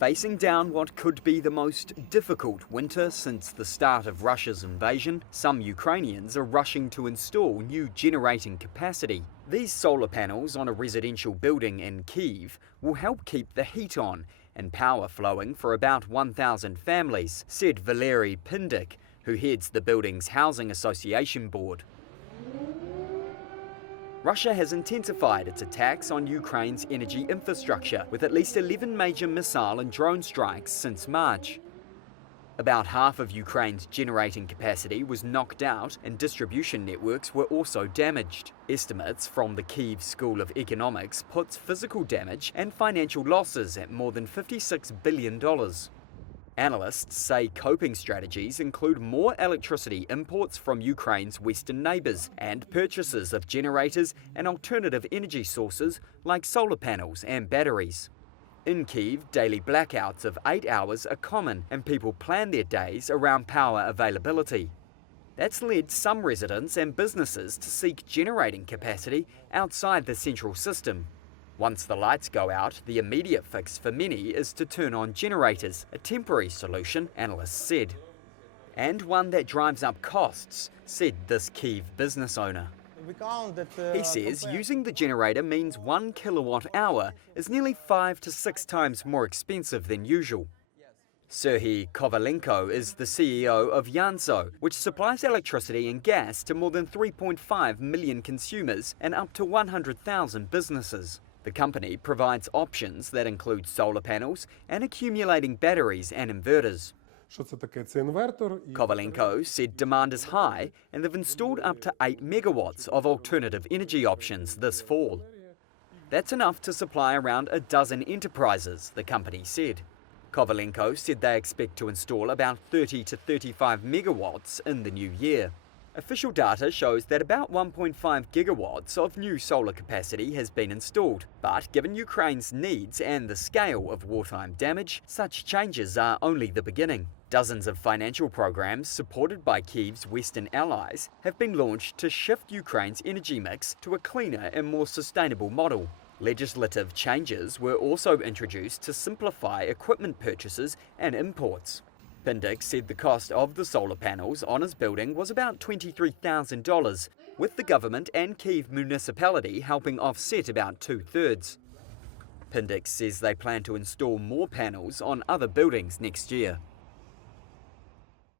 Facing down what could be the most difficult winter since the start of Russia's invasion, some Ukrainians are rushing to install new generating capacity. These solar panels on a residential building in Kyiv will help keep the heat on and power flowing for about 1,000 families, said Valery Pindyk, who heads the building's housing association board. Russia has intensified its attacks on Ukraine's energy infrastructure, with at least 11 major missile and drone strikes since March. About half of Ukraine's generating capacity was knocked out and distribution networks were also damaged. Estimates from the Kyiv School of Economics puts physical damage and financial losses at more than $56 billion. Analysts say coping strategies include more electricity imports from Ukraine's western neighbours and purchases of generators and alternative energy sources like solar panels and batteries. In Kyiv, daily blackouts of 8 hours are common and people plan their days around power availability. That's led some residents and businesses to seek generating capacity outside the central system. Once the lights go out, the immediate fix for many is to turn on generators, a temporary solution, analysts said. And one that drives up costs, said this Kyiv business owner. He says using the generator means 1 kilowatt hour is nearly 5 to 6 times more expensive than usual. Serhiy Kovalenko is the CEO of Yanso, which supplies electricity and gas to more than 3.5 million consumers and up to 100,000 businesses. The company provides options that include solar panels and accumulating batteries and inverters. Kovalenko said demand is high and they've installed up to 8 megawatts of alternative energy options this fall. That's enough to supply around a dozen enterprises, the company said. Kovalenko said they expect to install about 30 to 35 megawatts in the new year. Official data shows that about 1.5 gigawatts of new solar capacity has been installed, but given Ukraine's needs and the scale of wartime damage, such changes are only the beginning. Dozens of financial programs supported by Kyiv's Western allies have been launched to shift Ukraine's energy mix to a cleaner and more sustainable model. Legislative changes were also introduced to simplify equipment purchases and imports. Pindyk said the cost of the solar panels on his building was about $23,000, with the government and Kyiv municipality helping offset about 2/3. Pindyk says they plan to install more panels on other buildings next year.